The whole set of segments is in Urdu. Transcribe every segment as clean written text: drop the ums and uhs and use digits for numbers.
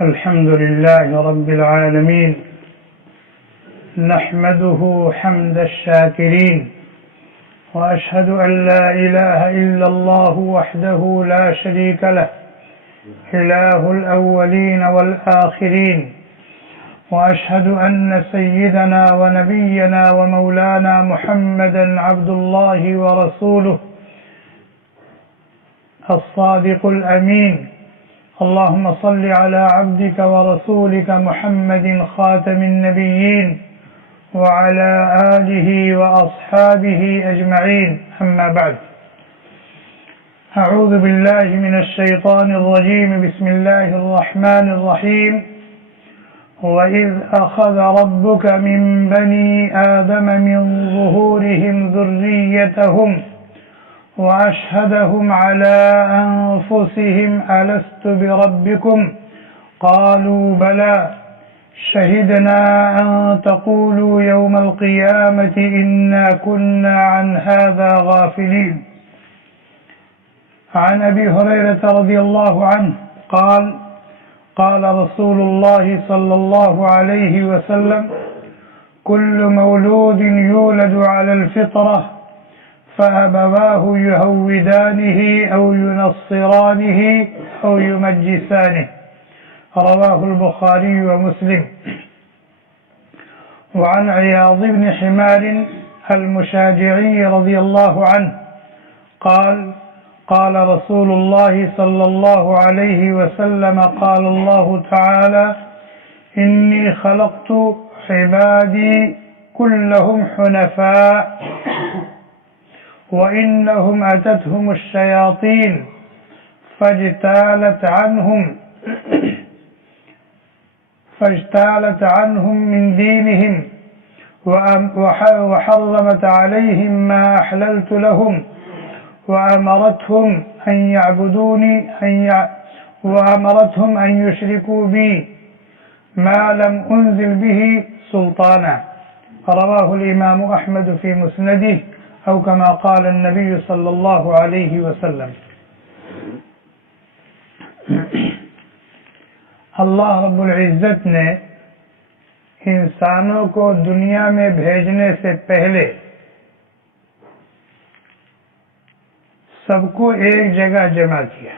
الحمد لله رب العالمين نحمده حمد الشاكرين وأشهد أن لا إله إلا الله وحده لا شريك له إله الأولين والآخرين وأشهد أن سيدنا ونبينا ومولانا محمدا عبد الله ورسوله الصادق الأمين اللهم صل على عبدك ورسولك محمد خاتم النبيين وعلى آله وأصحابه أجمعين أما بعد أعوذ بالله من الشيطان الرجيم بسم الله الرحمن الرحيم وإذ أخذ ربك من بني آدم من ظهورهم ذريتهم وأشهدهم على أنفسهم ألست بربكم قالوا بلى شهدنا أن تقولوا يوم القيامة إنا كنا عن هذا غافلين. عن أبي هريرة رضي الله عنه قال قال رسول الله صلى الله عليه وسلم كل مولود يولد على الفطرة فأبواه يهودانه أو ينصرانه أو يمجسانه رواه البخاري ومسلم. وعن عياض بن حمار المشاجعي رضي الله عنه قال قال رسول الله صلى الله عليه وسلم قال الله تعالى إني خلقت عبادي كلهم حنفاء وإنهم أتتهم الشياطين فاجتالت عنهم من دينهم وحرمت عليهم ما أحللت لهم وأمرتهم أن يعبدوني وأمرتهم أن يشركوا بي ما لم أنزل به سلطانا رواه الإمام أحمد في مسنده أو كما قال النبي صلی اللہ علیہ وسلم. اللہ رب العزت نے انسانوں کو دنیا میں بھیجنے سے پہلے سب کو ایک جگہ جمع کیا،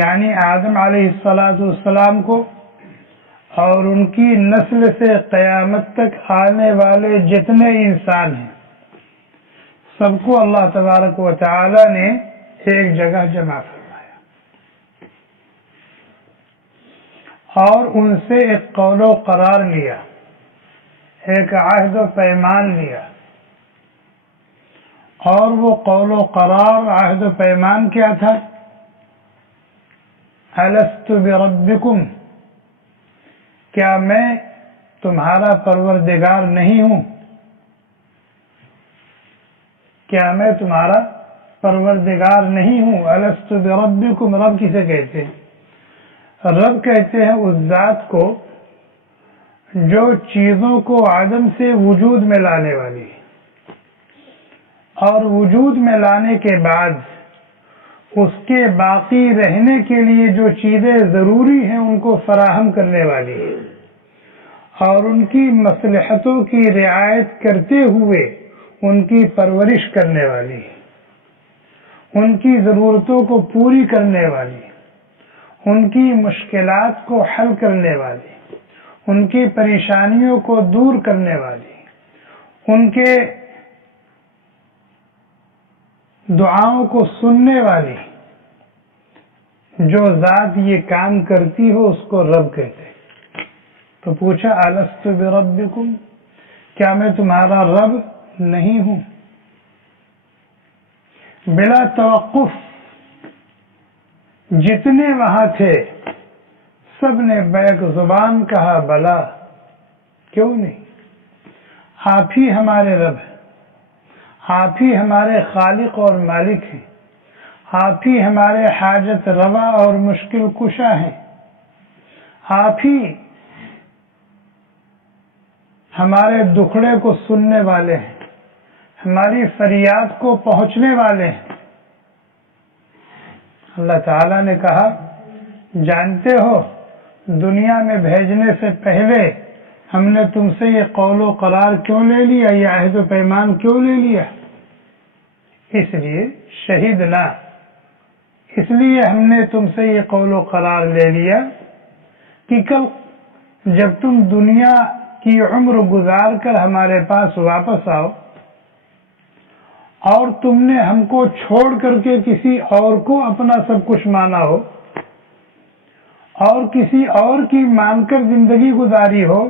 یعنی آدم علیہ السلام کو اور ان کی نسل سے قیامت تک آنے والے جتنے انسان ہیں سب کو اللہ تبارک و تعالی نے ایک جگہ جمع فرمایا اور ان سے ایک قول و قرار لیا، ایک عہد و پیمان لیا. اور وہ قول و قرار عہد و پیمان کیا تھا؟ الست بربکم، کیا میں تمہارا پروردگار نہیں ہوں؟ کیا میں تمہارا پروردگار نہیں ہوں؟ الست بربکم، رب کسے کہتے ہیں؟ رب کہتے ہیں اس ذات کو جو چیزوں کو عدم سے وجود میں لانے والی ہے اور وجود میں لانے کے بعد اس کے باقی رہنے کے لیے جو چیزیں ضروری ہیں ان کو فراہم کرنے والی ہے اور ان کی مصلحتوں کی رعایت کرتے ہوئے ان کی پرورش کرنے والی، ان کی ضرورتوں کو پوری کرنے والی، ان کی مشکلات کو حل کرنے والی، ان کی پریشانیوں کو دور کرنے والی، ان کے دعاؤں کو سننے والی جو ذات یہ کام کرتی ہو اس کو رب کہتے. تو پوچھا الست بربکم، کیا میں تمہارا رب نہیں ہوں؟ بلا توقف جتنے وہاں تھے سب نے بیک زبان کہا بلا، کیوں نہیں؟ آپ ہی ہمارے رب ہیں، آپ ہی ہمارے خالق اور مالک ہیں، آپ ہی ہمارے حاجت روا اور مشکل کشا ہیں، آپ ہی ہمارے دکھڑے کو سننے والے ہیں، ہماری فریاد کو پہنچنے والے ہیں. اللہ تعالیٰ نے کہا جانتے ہو دنیا میں بھیجنے سے پہلے ہم نے تم سے یہ قول و قرار کیوں لے لیا، یہ عہد و پیمان کیوں لے لیا؟ اس لیے شہیدنا، اس لیے ہم نے تم سے یہ قول و قرار لے لیا کہ کل جب تم دنیا کی عمر گزار کر ہمارے پاس واپس آؤ اور تم نے ہم کو چھوڑ کر کے کسی اور کو اپنا سب کچھ مانا ہو اور کسی اور کی مان کر زندگی گزاری ہو،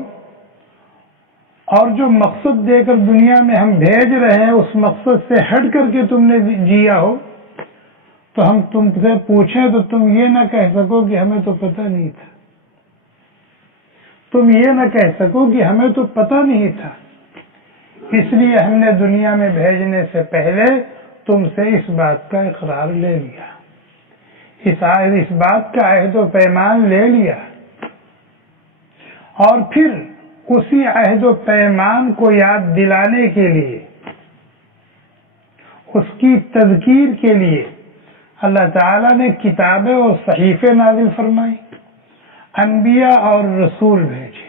اور جو مقصد دے کر دنیا میں ہم بھیج رہے ہیں اس مقصد سے ہٹ کر کے تم نے جیا ہو، تو ہم تم سے پوچھیں تو تم یہ نہ کہہ سکو کہ ہمیں تو پتہ نہیں تھا، تم یہ نہ کہہ سکو کہ ہمیں تو پتہ نہیں تھا۔ اس لیے ہم نے دنیا میں بھیجنے سے پہلے تم سے اس بات کا اقرار لے لیا، اس بات کا عہد و پیمان لے لیا، اور پھر اسی عہد و پیمان کو یاد دلانے کے لیے، اس کی تذکیر کے لیے اللہ تعالیٰ نے کتابیں اور صحیفے نازل فرمائی، انبیاء اور رسول بھیجے۔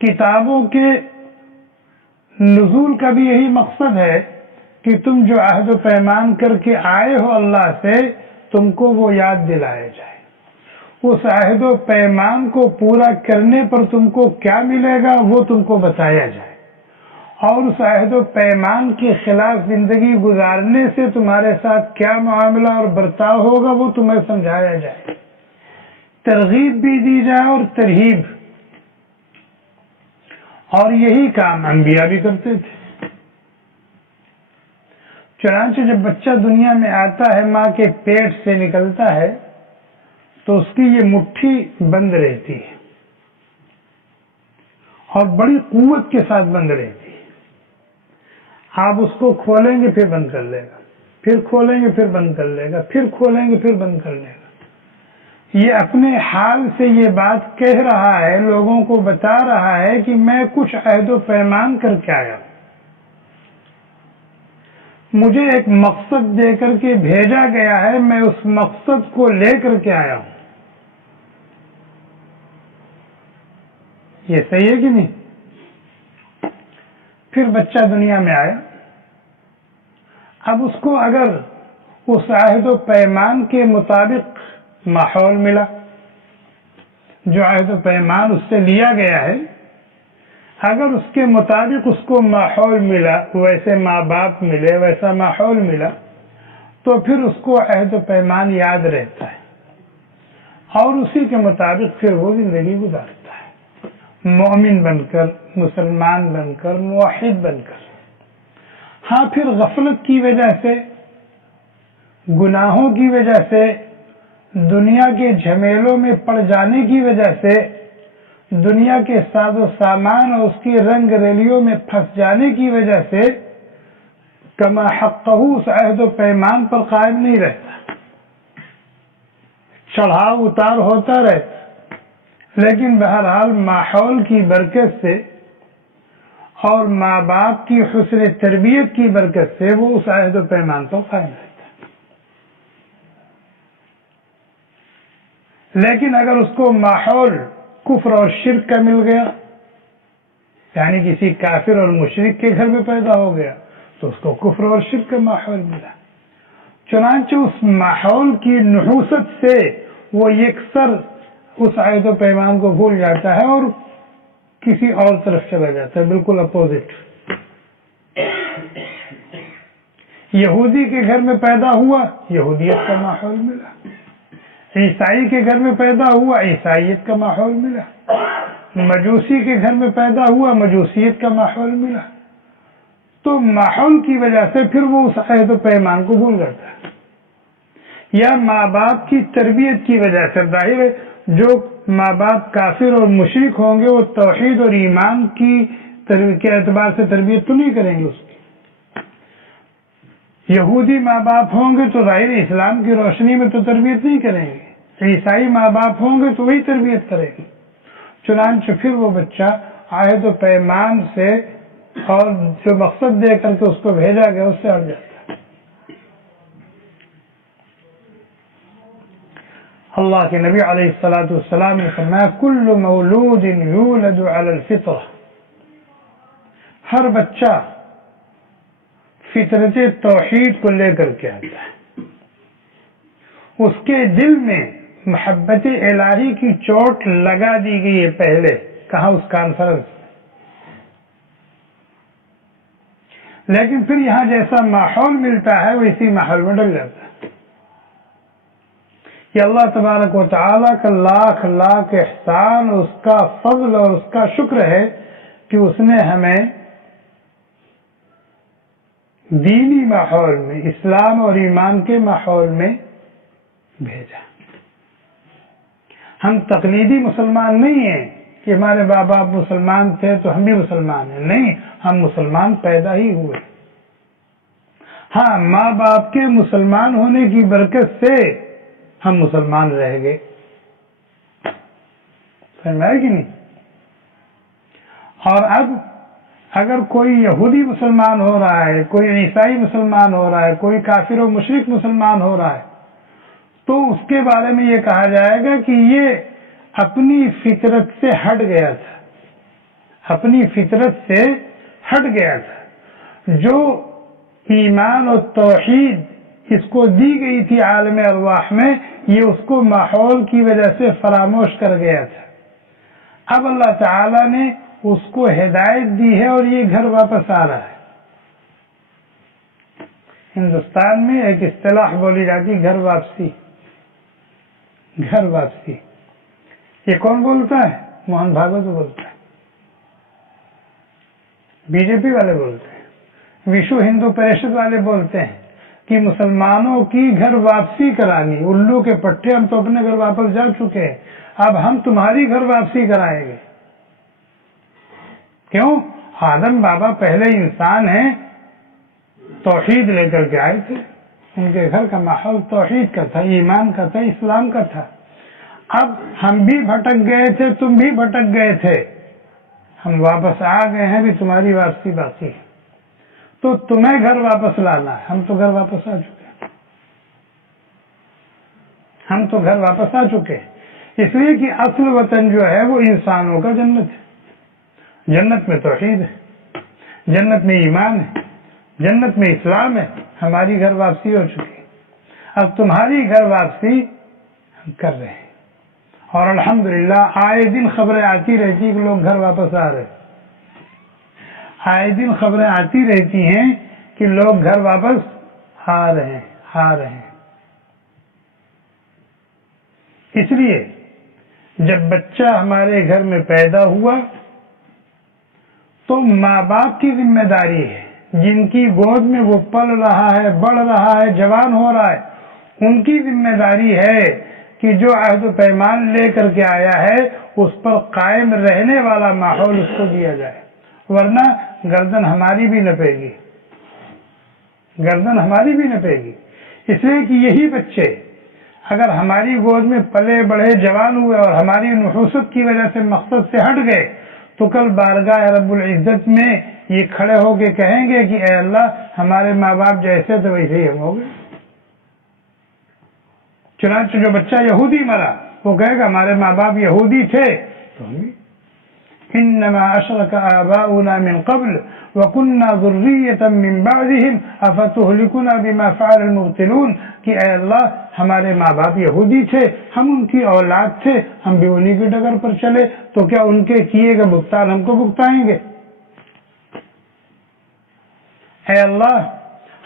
کتابوں کے نزول کا بھی یہی مقصد ہے کہ تم جو عہد و پیمان کر کے آئے ہو اللہ سے، تم کو وہ یاد دلایا جائے، اس عہد و پیمان کو پورا کرنے پر تم کو کیا ملے گا وہ تم کو بتایا جائے، اور اس عہد و پیمان کے خلاف زندگی گزارنے سے تمہارے ساتھ کیا معاملہ اور برتاؤ ہوگا وہ تمہیں سمجھایا جائے، ترغیب بھی دی جائے اور ترہیب۔ اور یہی کام انبیاء بھی کرتے تھے۔ چنانچہ جب بچہ دنیا میں آتا ہے، ماں کے پیٹ سے نکلتا ہے تو اس کی یہ مٹھی بند رہتی ہے اور بڑی قوت کے ساتھ بند رہتی ہے۔ آپ اس کو کھولیں گے پھر بند کر لے گا، پھر کھولیں گے پھر بند کر لے گا، پھر کھولیں گے پھر بند کر لے گا۔ یہ اپنے حال سے یہ بات کہہ رہا ہے، لوگوں کو بتا رہا ہے کہ میں کچھ عہد و پیمان کر کے آیا ہوں، مجھے ایک مقصد دے کر کے بھیجا گیا ہے، میں اس مقصد کو لے کر کے آیا ہوں۔ یہ صحیح ہے کہ نہیں؟ پھر بچہ دنیا میں آیا، اب اس کو اگر اس عہد و پیمان کے مطابق ماحول ملا، جو عہد و پیمان اس سے لیا گیا ہے، اگر اس کے مطابق اس کو ماحول ملا، ویسے ماں باپ ملے، ویسا ماحول ملا، تو پھر اس کو عہد و پیمان یاد رہتا ہے اور اسی کے مطابق پھر وہ زندگی گزارتا ہے، مومن بن کر، مسلمان بن کر، موحد بن کر۔ ہاں، پھر غفلت کی وجہ سے، گناہوں کی وجہ سے، دنیا کے جھمیلوں میں پڑ جانے کی وجہ سے، دنیا کے ساز و سامان اور اس کی رنگ ریلیوں میں پھنس جانے کی وجہ سے کما حقہ اس عہد و پیمان پر قائم نہیں رہتا، چڑھاؤ اتار ہوتا رہتا، لیکن بہرحال ماحول کی برکت سے اور ماں باپ کی حسن تربیت کی برکت سے وہ اس عہد و پیمان پر قائم رہتا۔ لیکن اگر اس کو ماحول کفر اور شرک کا مل گیا، یعنی کسی کافر اور مشرک کے گھر میں پیدا ہو گیا، تو اس کو کفر اور شرک کا ماحول ملا، چنانچہ اس ماحول کی نحوست سے وہ یکسر اس عہد و پیمان کو بھول جاتا ہے اور کسی اور طرف چلا جاتا ہے، بالکل اپوزٹ۔ یہودی کے گھر میں پیدا ہوا، یہودیت کا ماحول ملا، عیسائی کے گھر میں پیدا ہوا، عیسائیت کا ماحول ملا، مجوسی کے گھر میں پیدا ہوا، مجوسیت کا ماحول ملا۔ تو ماحول کی وجہ سے پھر وہ اس عہد و پیمان کو بھول جاتا ہے، یا ماں باپ کی تربیت کی وجہ سے۔ ظاہر ہے جو ماں باپ کافر اور مشرک ہوں گے وہ توحید اور ایمان کے اعتبار سے تربیت تو نہیں کریں گے اس کی۔ یہودی ماں باپ ہوں گے تو ظاہر اسلام کی روشنی میں تو تربیت نہیں کریں گے، عیسائی ماں باپ ہوں گے تو وہی تربیت کریں گے۔ چنانچہ پھر وہ بچہ عہد و پیمان سے اور جو مقصد دے کر کے اس کو بھیجا گیا اس سے ہٹ جاتا ہے۔ اللہ کے نبی علیہ الصلوۃ والسلام نے فرمایا کل مولود یولد علی الفطرہ، ہر بچہ فطرت توحید کو لے کر کے آتا ہے، اس کے دل میں محبت الہی کی چوٹ لگا دی گئی ہے پہلے، کہاں؟ اس کانفرنس میں، لیکن پھر یہاں جیسا ماحول ملتا ہے وہ اسی ماحول میں ڈل جاتا ہے۔ یہ اللہ تبارک و تعالیٰ کا لاکھ لاکھ احسان، اس کا فضل اور اس کا شکر ہے کہ اس نے ہمیں دینی ماحول میں، اسلام اور ایمان کے ماحول میں بھیجا۔ ہم تقلیدی مسلمان نہیں ہیں کہ ہمارے باپ باپ مسلمان تھے تو ہم بھی مسلمان ہیں، نہیں، ہم مسلمان پیدا ہی ہوئے۔ ہاں، ماں باپ کے مسلمان ہونے کی برکت سے ہم مسلمان رہ گئے، سمجھ میں آئے کہ نہیں؟ اور اب اگر کوئی یہودی مسلمان ہو رہا ہے، کوئی عیسائی مسلمان ہو رہا ہے، کوئی کافر و مشرک مسلمان ہو رہا ہے، تو اس کے بارے میں یہ کہا جائے گا کہ یہ اپنی فطرت سے ہٹ گیا تھا، اپنی فطرت سے ہٹ گیا تھا۔ جو ایمان اور توحید اس کو دی گئی تھی عالم ارواح میں، یہ اس کو ماحول کی وجہ سے فراموش کر گیا تھا۔ اب اللہ تعالی نے اس کو ہدایت دی ہے اور یہ گھر واپس آ رہا ہے۔ ہندوستان میں ایک اصطلاح بولی جاتی، گھر واپسی، گھر واپسی۔ یہ کون بولتا ہے؟ موہن بھاگوت بولتا ہے، بی جے پی والے بولتے ہیں، وشو ہندو پریشد والے بولتے ہیں کہ مسلمانوں کی گھر واپسی کرانی۔ الو کے پٹھے، ہم تو اپنے گھر واپس جا چکے ہیں، اب ہم تمہاری گھر واپسی کرائیں گے۔ کیوں؟ آدم بابا پہلے انسان ہیں، توحید لے کر کے آئے تھے، ان کے گھر کا ماحول توحید کا تھا، ایمان کا تھا، اسلام کا تھا۔ اب ہم بھی بھٹک گئے تھے، تم بھی بھٹک گئے تھے، ہم واپس آ گئے ہیں، بھی تمہاری واپسی باقی ہے، تو تمہیں گھر واپس لانا ہے۔ ہم تو گھر واپس آ چکے ہیں، ہم تو گھر واپس آ چکے ہیں، اس لیے کہ اصل وطن جو ہے وہ انسانوں کا جنت ہے۔ جنت میں توحید ہے، جنت میں ایمان ہے، جنت میں اسلام ہے۔ ہماری گھر واپسی ہو چکی ہے، اب تمہاری گھر واپسی ہم کر رہے ہیں، اور الحمدللہ آئے دن خبریں آتی رہتی کہ لوگ گھر واپس آ رہے ہیں، آئے دن خبریں آتی رہتی ہیں کہ لوگ گھر واپس آ رہے ہیں۔ اس لیے جب بچہ ہمارے گھر میں پیدا ہوا تو ماں باپ کی ذمہ داری ہے، جن کی گود میں وہ پل رہا ہے، بڑھ رہا ہے، جوان ہو رہا ہے، ان کی ذمہ داری ہے کہ جو عہد و پیمان لے کر کے آیا ہے اس پر قائم رہنے والا ماحول اس کو دیا جائے، ورنہ گردن ہماری بھی نپے گی، گردن ہماری بھی نپے گی۔ اس لیے کہ یہی بچے اگر ہماری گود میں پلے بڑھے، جوان ہوئے اور ہماری نحوست کی وجہ سے مقصد سے ہٹ گئے تو کل بارگاہ رب العزت میں یہ کھڑے ہو کے کہیں گے کہ اے اللہ ہمارے ماں باپ جیسے تھے ویسے ہی ہم ہو گئے۔ چنانچہ جو بچہ یہودی مرا وہ کہے گا ہمارے ماں باپ یہودی تھے تو ہم بھی۔ انما اشرک آباؤنا من قبل وكنا ذریة من بعدهم افتهلكنا بما فعل المبطلون، کہ اے اللہ ہمارے ماں باپ یہودی تھے، ہم ان کی اولاد تھے، ہم بھی انہی کی ڈگر پر چلے، تو کیا ان کے کیے گئے بھگتان ہم کو بھگتائیں گے؟ اے اللہ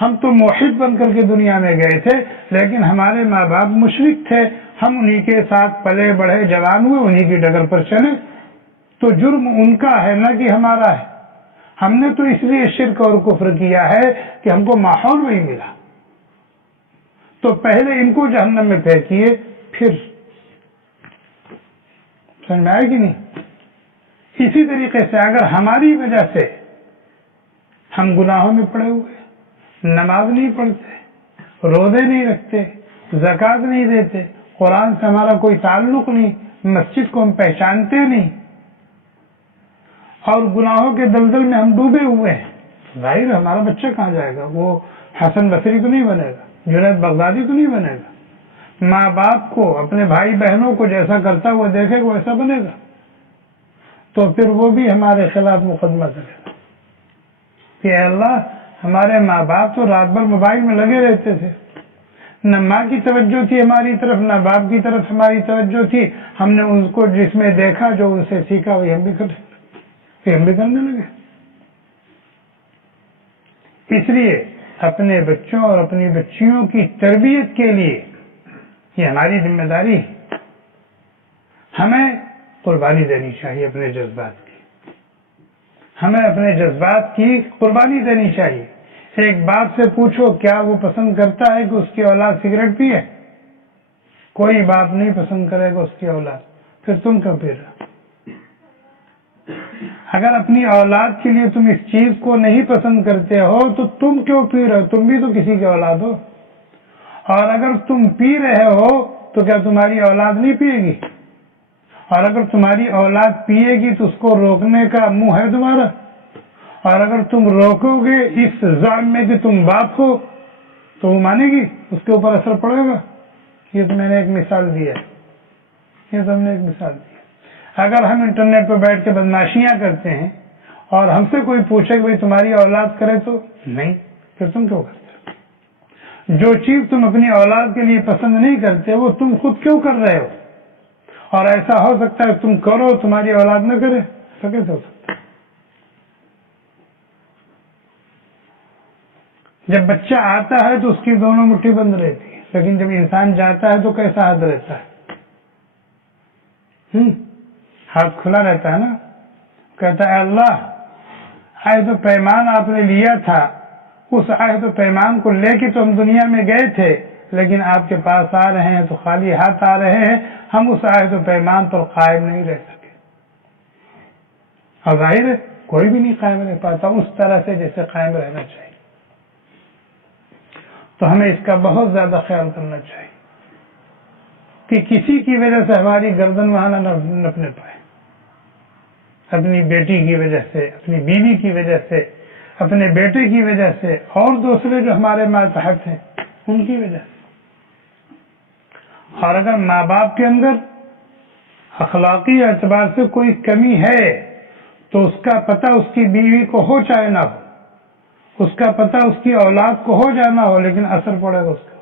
ہم تو موحد بن کر کے دنیا میں گئے تھے، لیکن ہمارے ماں باپ مشرک تھے، ہم انہی کے ساتھ پلے بڑھے، جوان ہوئے، انہی کی ڈگر پر چلے، تو جرم ان کا ہے نہ کہ ہمارا ہے۔ ہم نے تو اس لیے شرک اور کفر کیا ہے کہ ہم کو ماحول وہی ملا، تو پہلے ان کو جہنم میں پھینکیے، پھر سمجھ میں آئے کہ نہیں؟ اسی طریقے سے اگر ہماری وجہ سے ہم گناہوں میں پڑے ہوئے، نماز نہیں پڑھتے، روزے نہیں رکھتے، زکوٰۃ نہیں دیتے، قرآن سے ہمارا کوئی تعلق نہیں، مسجد کو ہم پہچانتے نہیں، اور گناہوں کے دلدل میں ہم ڈوبے ہوئے ہیں، ظاہر ہمارا بچہ کہاں جائے گا؟ وہ حسن بصری تو نہیں بنے گا، جنید بغدادی تو نہیں بنے گا، ماں باپ کو، اپنے بھائی بہنوں کو جیسا کرتا وہ دیکھے گا ویسا بنے گا، تو پھر وہ بھی ہمارے خلاف مقدمہ کرے گا کہ اے اللہ ہمارے ماں باپ تو رات بھر موبائل میں لگے رہتے تھے، نہ ماں کی توجہ تھی ہماری طرف، نہ باپ کی طرف ہماری توجہ تھی، ہم نے ان کو جس میں دیکھا، جو ان سے سیکھا، وہی ہم بھی کرنے لگے۔ اس لیے اپنے بچوں اور اپنی بچیوں کی تربیت کے لیے یہ ہماری ذمہ داری ہے، ہمیں قربانی دینی چاہیے اپنے جذبات کی، ہمیں اپنے جذبات کی قربانی دینی چاہیے۔ ایک باپ سے پوچھو کیا وہ پسند کرتا ہے کہ اس کی اولاد سگریٹ پیے؟ کوئی باپ نہیں پسند کرے گا اس کی اولاد، پھر تم کیوں پی رہے؟ اگر اپنی اولاد کے لیے تم اس چیز کو نہیں پسند کرتے ہو تو تم کیوں پی رہے ہو؟ تم بھی تو کسی کی اولاد ہو، اور اگر تم پی رہے ہو تو کیا تمہاری اولاد نہیں پیے گی؟ اور اگر تمہاری اولاد پیے گی تو اس کو روکنے کا منہ ہے تمہارا؟ اور اگر تم روکو گے اس زعم میں کہ تم باپ ہو تو وہ مانے گی؟ اس کے اوپر اثر پڑے گا؟ یہ تو میں نے ایک مثال دی ہے، یہ تو ہم نے ایک مثال دی ہے۔ اگر ہم انٹرنیٹ پہ بیٹھ کے بدمعاشیاں کرتے ہیں اور ہم سے کوئی پوچھے کہ بھائی تمہاری اولاد کرے تو نہیں، پھر تم کیوں کرتے؟ جو چیز تم اپنی اولاد کے لیے پسند نہیں کرتے وہ تم خود کیوں کر رہے ہو؟ اور ایسا ہو سکتا ہے تم کرو تمہاری اولاد نہ کرے، ایسا کیسے ہو سکتا ہے؟ جب بچہ آتا ہے تو اس کی دونوں مٹھی بند رہتی ہے، لیکن جب انسان جاتا ہے تو کیسا ہاتھ رہتا ہے؟ ہاتھ کھلا رہتا ہے نا، کہتا ہے اللہ عہد و پیمان آپ نے لیا تھا، اس عہد و پیمان کو لے کے تو ہم دنیا میں گئے تھے، لیکن آپ کے پاس آ رہے ہیں تو خالی ہاتھ آ رہے ہیں، ہم اس عہد و پیمان پر قائم نہیں رہ سکے۔ اور ظاہر ہے کوئی بھی نہیں قائم رہ پاتا اس طرح سے جیسے قائم رہنا چاہیے، تو ہمیں اس کا بہت زیادہ خیال کرنا چاہیے کہ کسی کی وجہ سے ہماری گردن وہاں نہ نپنے پائے، اپنی بیٹی کی وجہ سے، اپنی بیوی کی وجہ سے، اپنے بیٹے کی وجہ سے، اور دوسرے جو ہمارے ماتحت ہیں ان کی وجہ سے۔ اور اگر ماں باپ کے اندر اخلاقی اعتبار سے کوئی کمی ہے تو اس کا پتہ اس کی بیوی کو ہو چاہے نہ ہو، اس کا پتہ اس کی اولاد کو ہو جانا ہو، لیکن اثر پڑے گا اس کا۔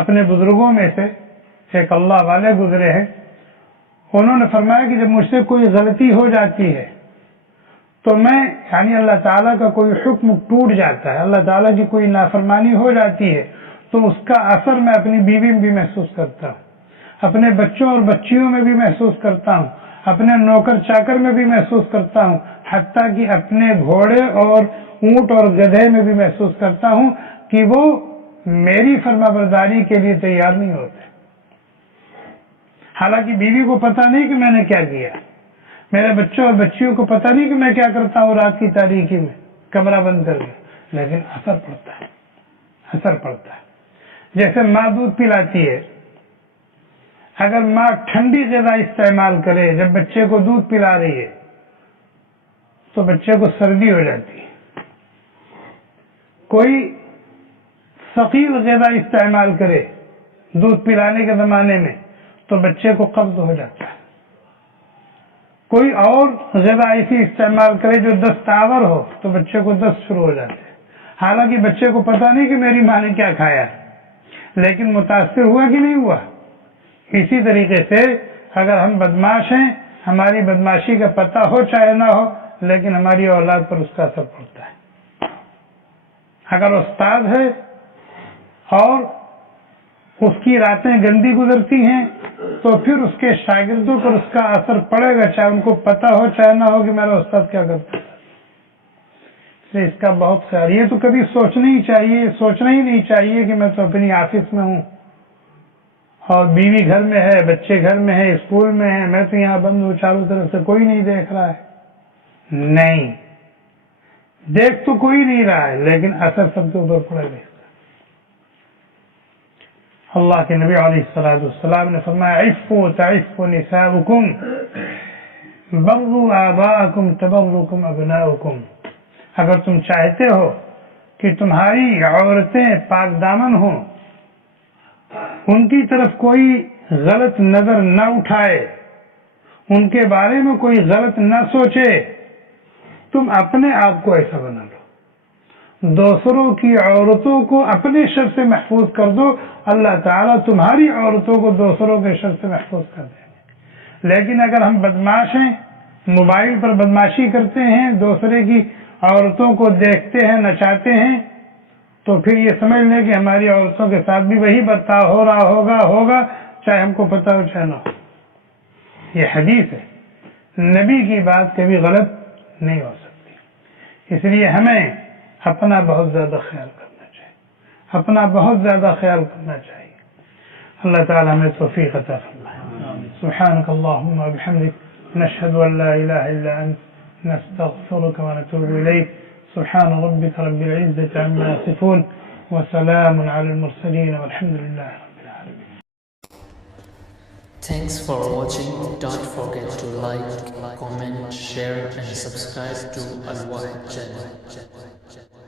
اپنے بزرگوں میں سے ایک اللہ والے گزرے ہیں، انہوں نے فرمایا کہ جب مجھ سے کوئی غلطی ہو جاتی ہے تو میں یعنی اللہ تعالیٰ کا کوئی حکم ٹوٹ جاتا ہے، اللہ تعالیٰ کی کوئی نافرمانی ہو جاتی ہے تو اس کا اثر میں اپنی بیوی میں بھی محسوس کرتا ہوں، اپنے بچوں اور بچیوں میں بھی محسوس کرتا ہوں، اپنے نوکر چاکر میں بھی محسوس کرتا ہوں، حتیٰ کہ اپنے گھوڑے اور اونٹ اور گدھے میں بھی محسوس کرتا ہوں کہ وہ میری فرما برداری کے لیے تیار نہیں ہوتے۔ حالانکہ بیوی کو پتہ نہیں کہ میں نے کیا کیا، میرے بچوں اور بچیوں کو پتہ نہیں کہ میں کیا کرتا ہوں رات کی تاریکی میں کمرہ بند کر کے، لیکن اثر پڑتا ہے، اثر پڑتا ہے۔ جیسے ماں دودھ پلاتی ہے، اگر ماں ٹھنڈی غذا استعمال کرے جب بچے کو دودھ پلا رہی ہے تو بچے کو سردی ہو جاتی ہے، کوئی ثقیل غذا استعمال کرے دودھ پلانے کے زمانے میں تو بچے کو قبض ہو جاتا ہے، کوئی اور غذا ایسی استعمال کرے جو دست آور ہو تو بچے کو دست شروع ہو جاتے ہیں، حالانکہ بچے کو پتہ نہیں کہ میری ماں نے کیا کھایا، لیکن متاثر ہوا کہ نہیں ہوا۔ اسی طریقے سے اگر ہم بدماش ہیں، ہماری بدماشی کا پتہ ہو چاہے نہ ہو، لیکن ہماری اولاد پر اس کا اثر پڑتا ہے۔ اگر استاد ہے اور اس کی راتیں گندی گزرتی ہیں تو پھر اس کے شاگردوں پر اس کا اثر پڑے گا، چاہے ان کو پتہ ہو چاہے نہ ہو کہ میرا استاد کیا کرتا ہے۔ اس کا بہت خیال، یہ تو کبھی سوچنا ہی نہیں چاہیے کہ میں تو اپنی آفس میں ہوں اور بیوی گھر میں ہے، بچے گھر میں ہے، اسکول میں ہے، میں تو یہاں بند ہوں، چاروں طرف سے کوئی نہیں دیکھ رہا ہے۔ نہیں، دیکھ تو کوئی نہیں رہا ہے لیکن اثر سب کے اوپر پڑے گا۔ اللہ کے نبی علیہ الصلوۃ والسلام نے فرمایا عفوا تعفوا نساؤکم بروا آباءکم تبرکم ابناؤکم، اگر تم چاہتے ہو کہ تمہاری عورتیں پاک دامن ہوں ان کی طرف کوئی غلط نظر نہ اٹھائے، ان کے بارے میں کوئی غلط نہ سوچے، تم اپنے آپ کو ایسا بنا لو، دوسروں کی عورتوں کو اپنے شر سے محفوظ کر دو، اللہ تعالیٰ تمہاری عورتوں کو دوسروں کے شر سے محفوظ کر دیں گے۔ لیکن اگر ہم بدماش ہیں، موبائل پر بدماشی کرتے ہیں، دوسرے کی عورتوں کو دیکھتے ہیں، نچاتے ہیں، تو پھر یہ سمجھ لیں کہ ہماری عورتوں کے ساتھ بھی وہی برتاؤ ہو رہا ہوگا چاہے ہم کو پتہ ہو چاہے نہ ہو۔ یہ حدیث ہے، نبی کی بات کبھی غلط نہیں ہو سکتی۔ اس لیے ہمیں اپنا بہت زیادہ خیال کرنا چاہیے، اپنا بہت زیادہ خیال کرنا چاہیے۔ اللہ تعالیٰ ہمیں توفیق عطا فرمائے۔ سبحانک اللہم و بحمدک، نشہد ان لا الہ الا انت، نستغفرک و نتوب الیک۔ سبحان ربک رب العزة عما یصفون وسلام علی المرسلین والحمد للہ رب العالمین۔ Thanks for watching. Don't forget to like, comment, share and subscribe to Al Wahid channel.